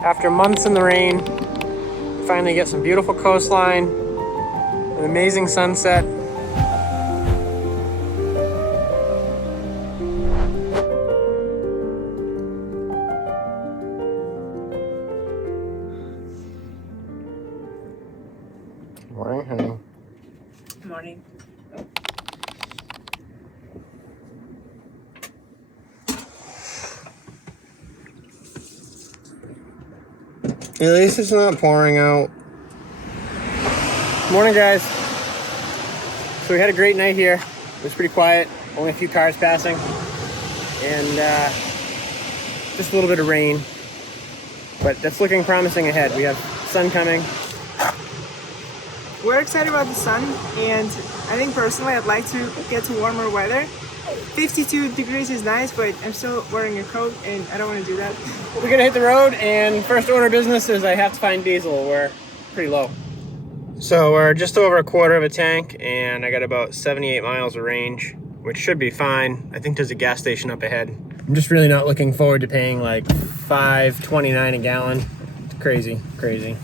After months in the rain, finally get some beautiful coastline, an amazing sunset. Good morning, honey. Good morning. At least it's not pouring out. Morning, guys. So we had a great night here. It was pretty quiet, only a few cars passing, and just a little bit of rain, but that's looking promising ahead. We have sun coming. We're excited about the sun, and I think personally I'd like to get to warmer weather. 52 degrees is nice, but I'm still wearing a coat and I don't want to do that. We're gonna hit the road, and first order of business is I have to find diesel. We're pretty low. So we're just over a quarter of a tank, and I got about 78 miles of range, which should be fine. I think there's a gas station up ahead. I'm just really not looking forward to paying like $5.29 a gallon. It's crazy, crazy.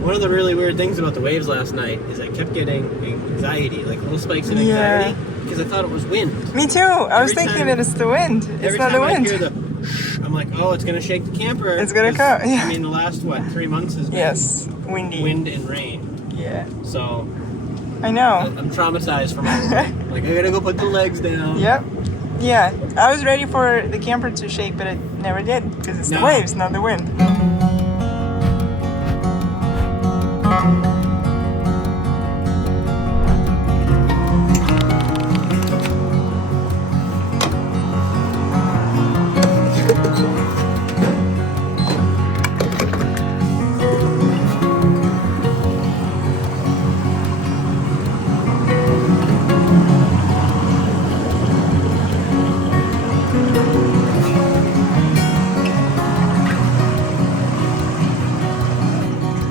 One of the really weird things about the waves last night is I kept getting anxiety, like little spikes of anxiety, because I thought it was wind. Me too. I was thinking that it's the wind. It's not the wind. Every time I hear the I'm like, oh, it's going to shake the camper. It's going to come. Yeah. I mean, the last, 3 months has been windy. Wind and rain. Yeah. So I know. I'm traumatized from all that. Like, I got to go put the legs down. Yep. Yeah. I was ready for the camper to shake, but it never did, because it's the waves, not the wind.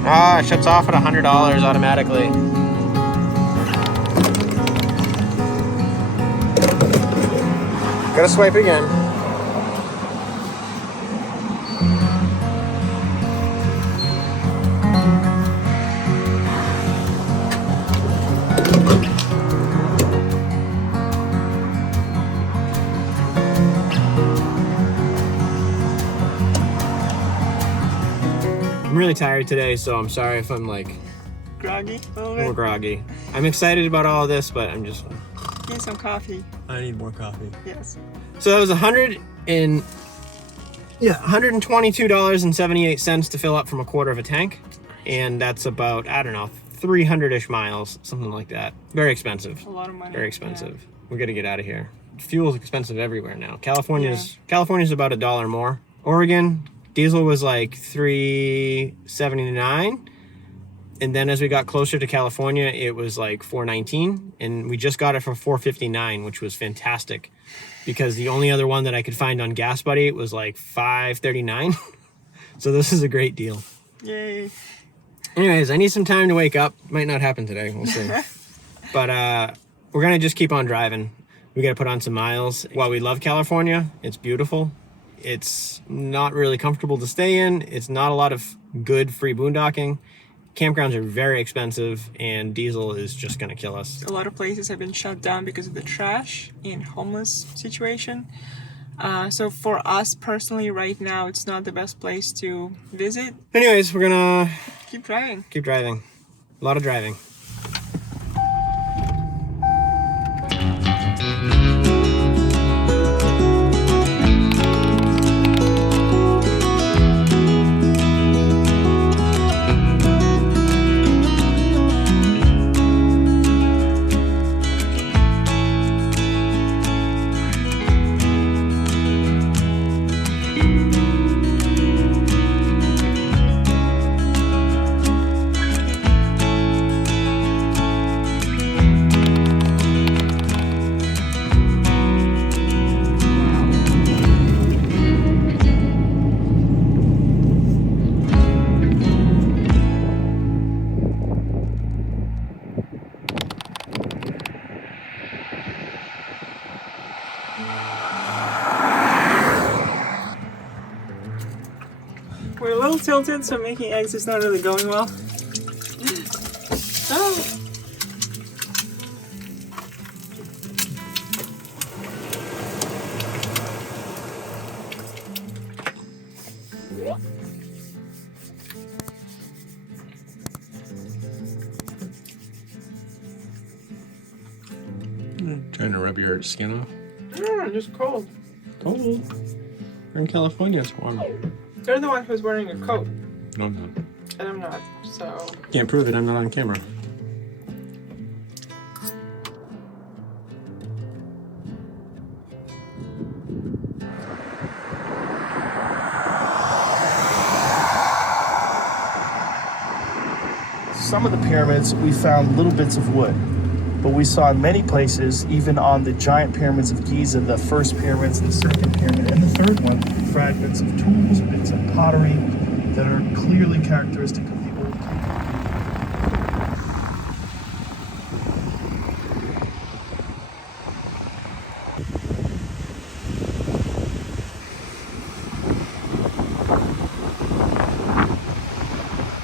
Ah, it shuts off at $100 automatically. Gotta swipe again. I'm really tired today, so I'm sorry if I'm like Groggy a little a little bit. groggy. I'm excited about all of this, but I'm just... Get some coffee. I need more coffee. Yes. So that was $122.78 to fill up from a quarter of a tank, and that's about, I don't know, 300-ish miles, something like that. Very expensive. A lot of money. Very expensive. Yeah. We got to get out of here. Fuel's expensive everywhere now. California's about $1 more. Oregon, diesel was like $3.79, and then as we got closer to California, it was like $4.19, and we just got it for $4.59, which was fantastic, because the only other one that I could find on Gas Buddy was like $5.39. So this is a great deal. Yay. Anyways, I need some time to wake up. Might not happen today. We'll see. But we're gonna just keep on driving. We got to put on some miles. While we love California, it's beautiful. It's not really comfortable to stay in. It's not a lot of good free boondocking. Campgrounds are very expensive, and diesel is just going to kill us. A lot of places have been shut down because of the trash and homeless situation. So for us personally right now, it's not the best place to visit. Anyways, we're going to keep driving. Keep driving. Lotta Driving. We're a little tilted, so making eggs is not really going well. Oh. Trying to rub your skin off? No, just cold. Cold. We're in California, it's warm. You're the one who's wearing a coat, No, I'm not. and I'm not, so... Can't prove it, I'm not on camera. Some of the pyramids, we found little bits of wood, but we saw in many places, even on the giant pyramids of Giza, the first pyramids, the second pyramid, and the third one, fragments of tools, bits of pottery that are clearly characteristic of the old people.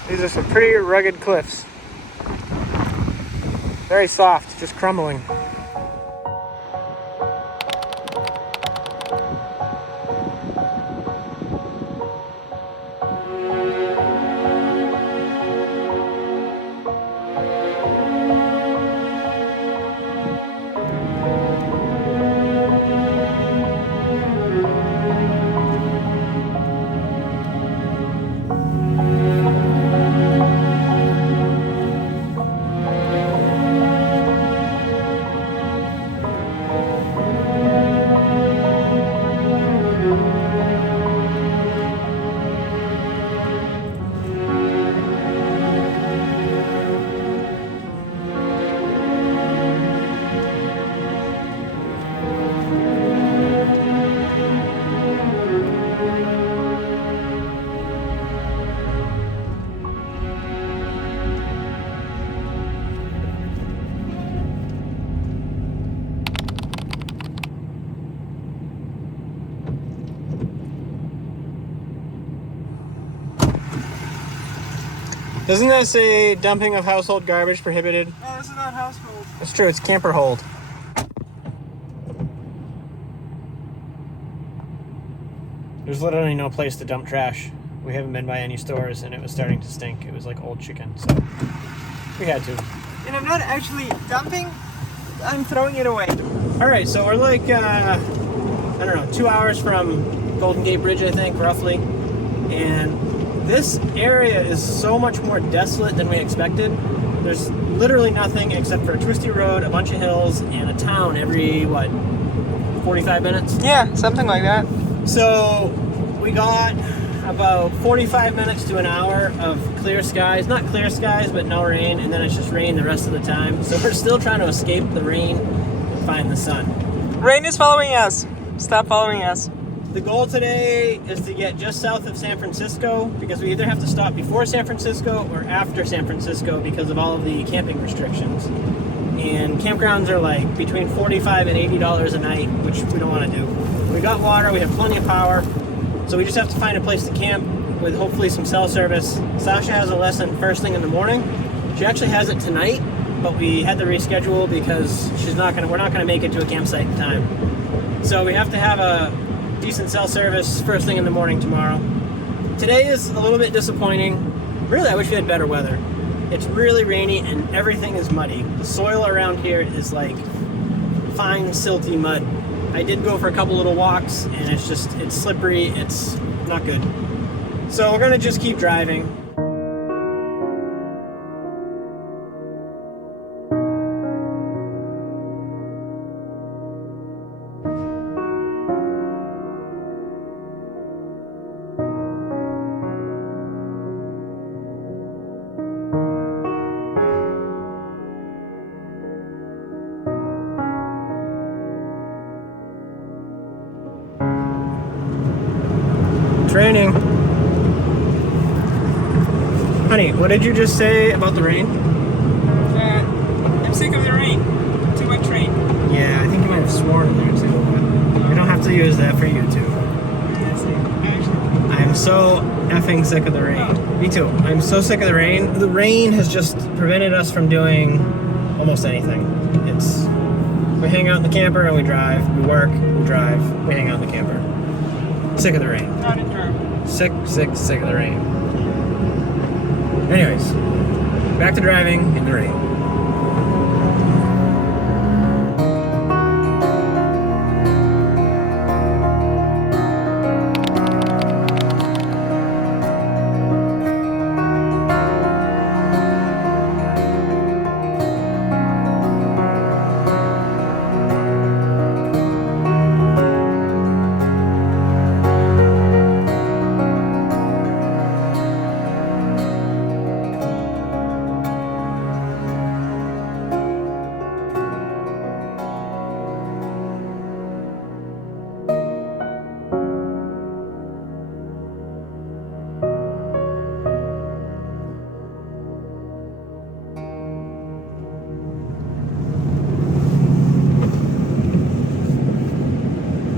These are some pretty rugged cliffs. Very soft, just crumbling. Doesn't that say dumping of household garbage prohibited? No, this is not household. It's true, it's camper hold. There's literally no place to dump trash. We haven't been by any stores and it was starting to stink. It was like old chicken, so we had to. And I'm not actually dumping, I'm throwing it away. Alright, so we're like, I don't know, 2 hours from Golden Gate Bridge, I think, roughly. And this area is so much more desolate than we expected. There's literally nothing except for a twisty road, a bunch of hills, and a town every, 45 minutes? Yeah, something like that. So we got about 45 minutes to an hour of clear skies. Not clear skies, but no rain, and then it's just rain the rest of the time. So we're still trying to escape the rain and find the sun. Rain is following us. Stop following us. The goal today is to get just south of San Francisco because we either have to stop before San Francisco or after San Francisco because of all of the camping restrictions. And campgrounds are like between $45 and $80 a night, which we don't want to do. We got water, we have plenty of power, so we just have to find a place to camp with hopefully some cell service. Sasha has a lesson first thing in the morning. She actually has it tonight, but we had to reschedule because we're not gonna make it to a campsite in time. So we have to have a decent cell service first thing in the morning tomorrow. Today is a little bit disappointing. Really, I wish we had better weather. It's really rainy and everything is muddy. The soil around here is like fine, silty mud. I did go for a couple little walks and it's slippery, it's not good. So we're gonna just keep driving. Raining. Honey, what did you just say about the rain? I'm sick of the rain. Too much rain. Yeah, I think you might have sworn in there too. But we don't have to use that for YouTube. Yes, actually. I'm so effing sick of the rain. Me too. I'm so sick of the rain. The rain has just prevented us from doing almost anything. We hang out in the camper and we drive. We work, we drive, we hang out in the camper. Sick of the rain. Not enjoyable. Sick of the rain. Anyways, back to driving in the rain.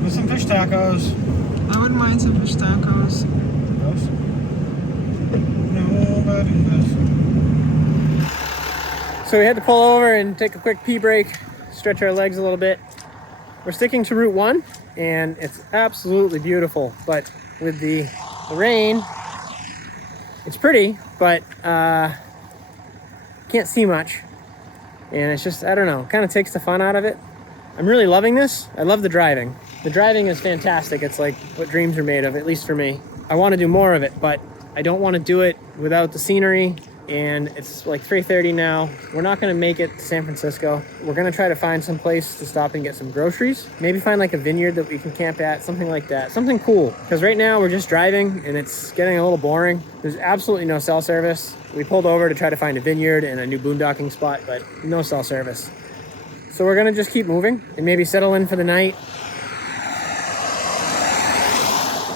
Some fish tacos. I wouldn't mind some fish tacos. So we had to pull over and take a quick pee break, stretch our legs a little bit. We're sticking to Route 1 and it's absolutely beautiful, but with the rain, it's pretty, but can't see much. And it's just, I don't know, kind of takes the fun out of it. I'm really loving this. I love the driving. The driving is fantastic. It's like what dreams are made of, at least for me. I want to do more of it, but I don't want to do it without the scenery. And it's like 3:30 now. We're not going to make it to San Francisco. We're going to try to find some place to stop and get some groceries. Maybe find like a vineyard that we can camp at, something like that. Something cool. Because right now we're just driving and it's getting a little boring. There's absolutely no cell service. We pulled over to try to find a vineyard and a new boondocking spot, but no cell service. So we're going to just keep moving and maybe settle in for the night.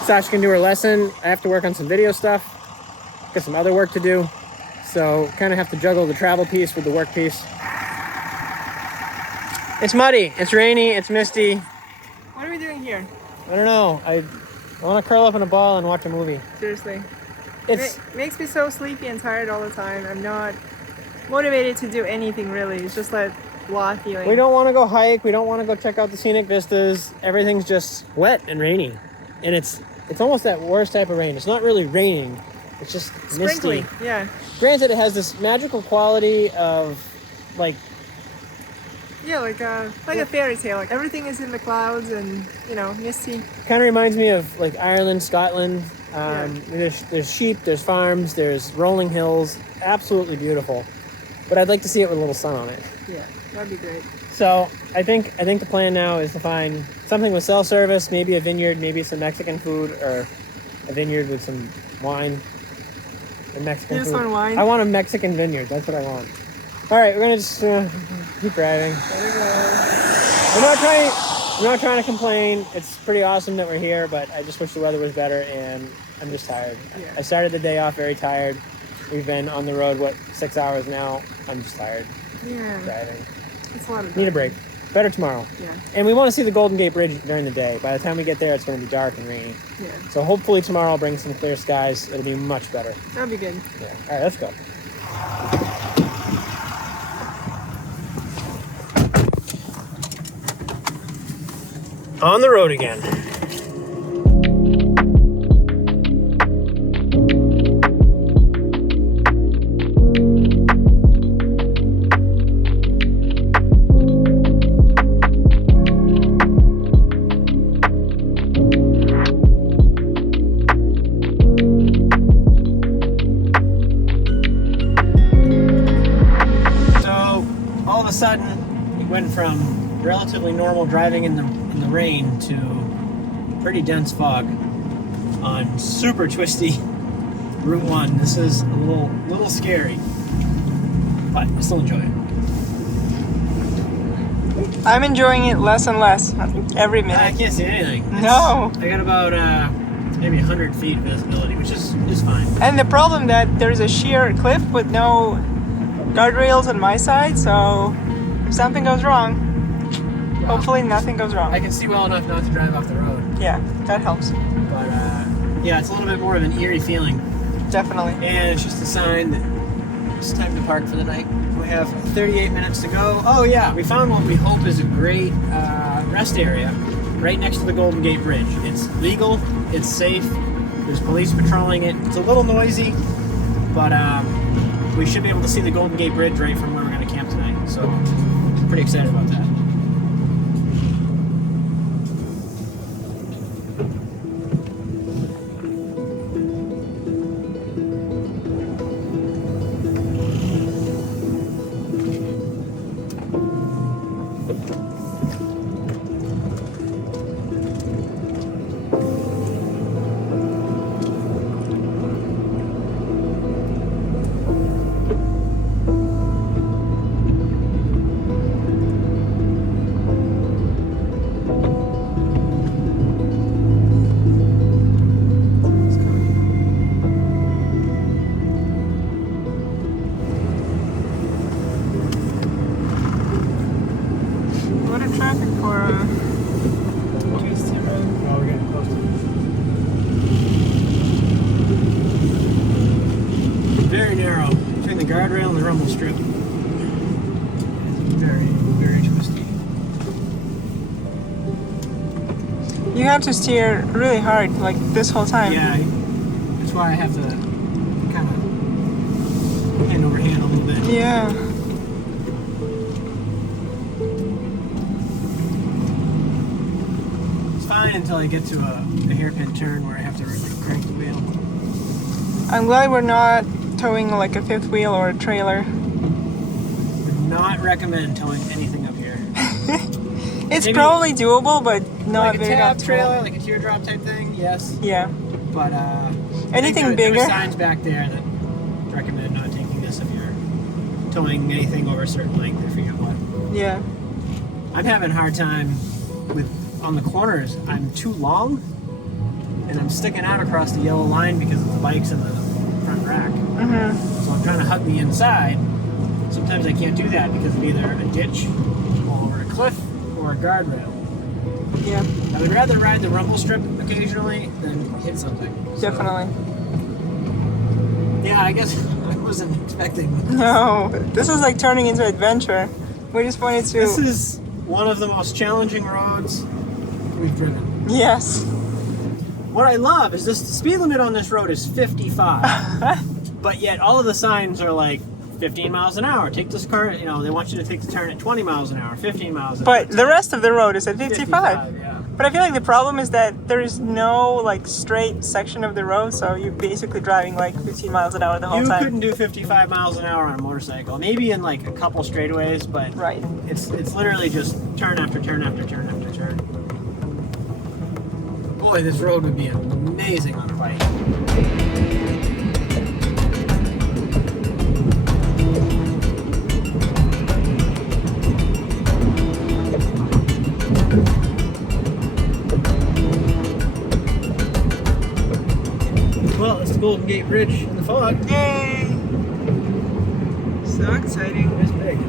Sasha can do her lesson. I have to work on some video stuff. Got some other work to do. So kind of have to juggle the travel piece with the work piece. It's muddy, it's rainy, it's misty. What are we doing here? I don't know. I want to curl up in a ball and watch a movie. Seriously. It's It makes me so sleepy and tired all the time. I'm not motivated to do anything really. It's just that blah feeling. we don't want to go hike. We don't want to go check out the scenic vistas. Everything's just wet and rainy, and it's almost that worst type of rain. It's not really raining. It's just Sprinkly, misty. yeah. Granted, it has this magical quality of like Yeah, like a fairy tale. Like everything is in the clouds and, you know, misty. kind of reminds me of like Ireland, Scotland. There's sheep, there's farms, there's rolling hills. Absolutely beautiful. But I'd like to see it with a little sun on it. Yeah, that'd be great. So I think the plan now is to find something with cell service, maybe a vineyard, maybe some Mexican food, or a vineyard with some wine. And Mexican You just food. want wine? I want a Mexican vineyard. That's what I want. All right, we're gonna just keep driving. There we go. We're not trying to complain. It's pretty awesome that we're here, but I just wish the weather was better, and I'm just tired. Yeah. I started the day off very tired. We've been on the road 6 hours now. I'm just tired Yeah, driving. it's a lot of Need a break. Better tomorrow. Yeah, And we want to see the Golden Gate Bridge during the day. By the time we get there, it's going to be dark and rainy. yeah. So hopefully tomorrow I'll bring some clear skies. It'll be much better. That'd be good. Yeah. All right, let's go. On the road again. All of a sudden, it went from relatively normal driving in the rain to pretty dense fog on super twisty Route 1. This is a little scary, but I still enjoy it. I'm enjoying it less and less every I minute. can't see anything. No. I got about maybe 100 feet visibility, which is fine. And the problem that there's a sheer cliff with no guardrails on my side, so if something goes wrong, hopefully nothing goes wrong. I can see well enough not to drive off the road. Yeah, that helps. But Yeah, it's a little bit more of an eerie feeling. Definitely. And it's just a sign that it's time to park for the night. We have 38 minutes to go. Oh yeah, we found what we hope is a great rest area right next to the Golden Gate Bridge. It's legal, it's safe, there's police patrolling it. It's a little noisy, but we should be able to see the Golden Gate Bridge right from where we're going to camp tonight. So I'm pretty excited about that. What a traffic for Tuesday road. Oh, we're getting close to it. Very narrow between the guardrail and the rumble strip. Very, very twisty. You have to steer really hard, like this whole time. Yeah, that's why I have to kind of hand over hand a little bit. Yeah. It's fine until I get to a hairpin turn where I have to really crank the wheel. I'm glad we're not towing like a fifth wheel or a trailer. Would not recommend towing anything up here. It's Maybe probably doable, but not Like a very tab comfortable. trailer, like a teardrop type thing, yes. Yeah. But Anything there bigger? were signs back there that recommend not taking this if you're towing anything over a certain length. I forget what. Yeah. I'm having a hard time with on the corners. I'm too long, and I'm sticking out across the yellow line because of the bikes in the front rack. Mm-hmm. So I'm trying to hug the inside. Sometimes I can't do that because of either a ditch or over a cliff or a guardrail. Yeah. I would rather ride the rumble strip occasionally than hit something. So, Definitely. yeah, I guess I wasn't expecting this. No, this is like turning into adventure. We just wanted to. This is one of the most challenging roads we've driven. Yes. What I love is this: the speed limit on this road is 55, but yet all of the signs are like 15 miles an hour. Take this car, you know, they want you to take the turn at 20 miles an hour, 15 miles an hour. But the rest of the road is at 55. Yeah. But I feel like the problem is that there is no like straight section of the road, so you're basically driving like 15 miles an hour the whole You time. couldn't do 55 miles an hour on a motorcycle. Maybe in like a couple straightaways, but Right. it's literally just turn after turn after turn after turn. Boy, this road would be amazing on a bike. Well, it's the Golden Gate Bridge in the fog. Yay! So exciting. It's big.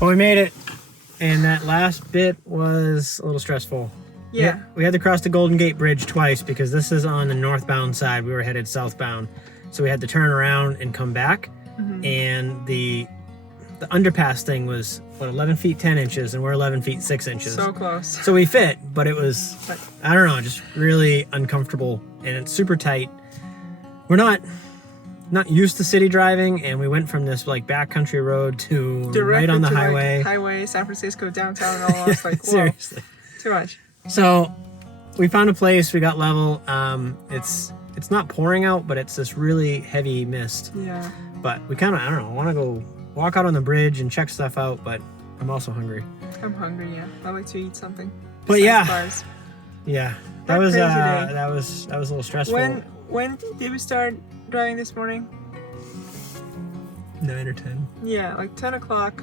Well, we made it, and that last bit was a little stressful. Yeah. We had to cross the Golden Gate Bridge twice because this is on the northbound side. We were headed southbound, so we had to turn around and come back. And the underpass thing was what, 11 feet 10 inches, and we're 11 feet 6 inches. So close. So we fit, but it was, I don't know, just really uncomfortable, and it's super tight. We're not used to city driving, and we went from this like backcountry road to Directly right on the to, like, highway. highway, San Francisco, downtown, and all. It's like, whoa, Seriously. too much. So we found a place, we got level. It's not pouring out, but it's this really heavy mist. Yeah. But we kind of, I don't know, want to go walk out on the bridge and check stuff out, but I'm also hungry. I'm hungry, yeah. I like to eat something. But besides yeah. bars. Yeah, that That was crazy day. that was a little stressful. When did we start driving this morning? 9 or 10. Yeah, like 10 o'clock.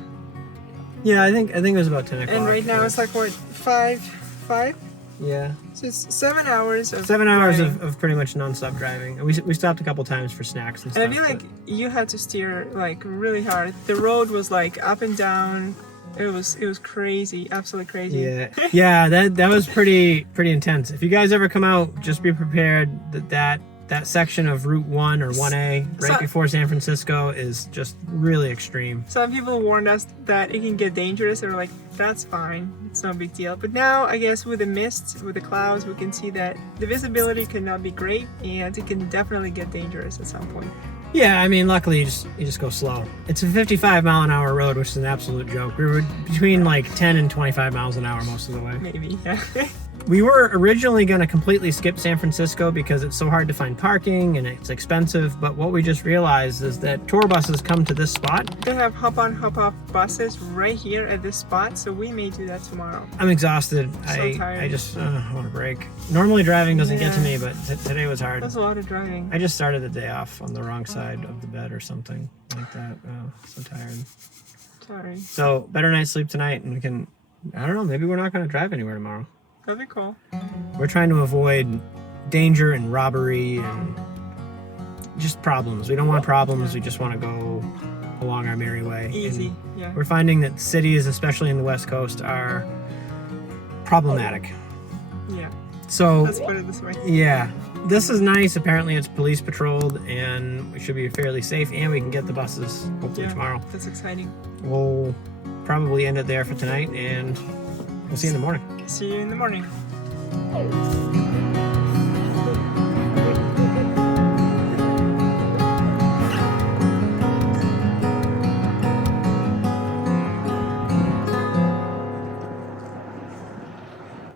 Yeah, I think it was about 10 o'clock. And right now it's like what, 5? Yeah. So it's 7 hours of 7 hours driving. of pretty much non-stop driving. We stopped a couple times for snacks and stuff. And I feel like you had to steer like really hard. The road was like up and down. It was crazy, absolutely crazy. Yeah, that was pretty intense. If you guys ever come out, just be prepared that section of Route 1 or 1A right before San Francisco is just really extreme. Some people warned us that it can get dangerous. They were like, that's fine, it's no big deal. But now, I guess with the mist, with the clouds, we can see that the visibility could not be great, and it can definitely get dangerous at some point. Yeah, I mean, luckily you just go slow. It's a 55-mile-an-hour road, which is an absolute joke. We were between like 10 and 25 miles an hour most of the way. Maybe, yeah. We were originally going to completely skip San Francisco because it's so hard to find parking and it's expensive, but what we just realized is that tour buses come to this spot. They have hop-on, hop-off buses right here at this spot, so we may do that tomorrow. I'm exhausted. So tired. I just want a break. Normally driving doesn't get to me, but today was hard. That's a lot of driving. I just started the day off on the wrong side of the bed or something like that. Oh, so tired. Sorry. So, better night's sleep tonight, and we can, I don't know, maybe we're not going to drive anywhere tomorrow. That'd be cool. We're trying to avoid danger and robbery and just problems. We don't want problems. We just want to go along our merry way. Easy, And yeah. we're finding that cities, especially in the West Coast, are problematic. Yeah, So, let's put it this way. yeah, this is nice. Apparently it's police patrolled and we should be fairly safe, and we can get the buses hopefully Yeah, tomorrow. that's exciting. We'll probably end it there for tonight, and we'll see you in the morning. See you in the morning.